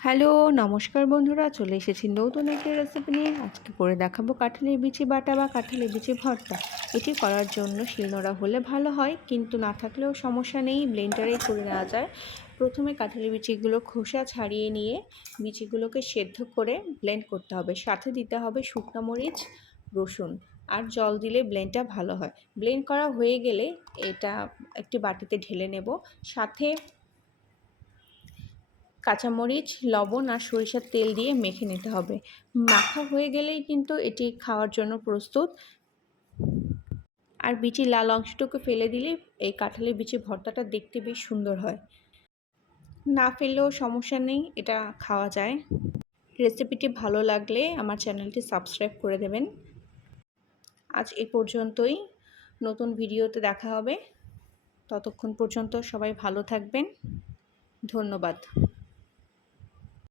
Hello, নমস্কার বন্ধুরা, চলে এসেছি নতুন একটি রেসিপি নিয়ে। আজকে করে দেখাবো কাঁঠালের বিচি বাটা বা কাঁঠালের বিচি ভর্তা। এটি করার জন্য শিলনোড়া হলে ভালো হয়, কিন্তু না থাকলেও সমস্যা নেই ব্লেন্ডারেই করে নেওয়া যায়। প্রথমে কাঁঠালের বিচিগুলো খোসা ছাড়িয়ে নিয়ে বিচিগুলোকে সেদ্ধ করে ব্লেন্ড করতে হবে। সাথে দিতে হবে শুকনো মরিচ, রসুন, আর জল দিলে ব্লেন্ডটা ভালো হয়। ব্লেন্ড করা হয়ে গেলে এটা একটি বাটিতে ঢেলে নেব। সাথে কাঁচামরিচ, লবণ আর সরিষার তেল দিয়ে মেখে নিতে হবে। মাখা হয়ে গেলেই কিন্তু এটি খাওয়ার জন্য প্রস্তুত। আর বিচি লাল অংশটুকু ফেলে দিলে এই কাঁঠালের বিচি ভর্তাটা দেখতে বেশ সুন্দর হয়। না ফেললেও সমস্যা নেই, এটা খাওয়া যায়। রেসিপিটি ভালো লাগলে আমার চ্যানেলটি সাবস্ক্রাইব করে দেবেন। আজ এ পর্যন্তই, নতুন ভিডিওতে দেখা হবে। ততক্ষণ পর্যন্ত সবাই ভালো থাকবেন। ধন্যবাদ।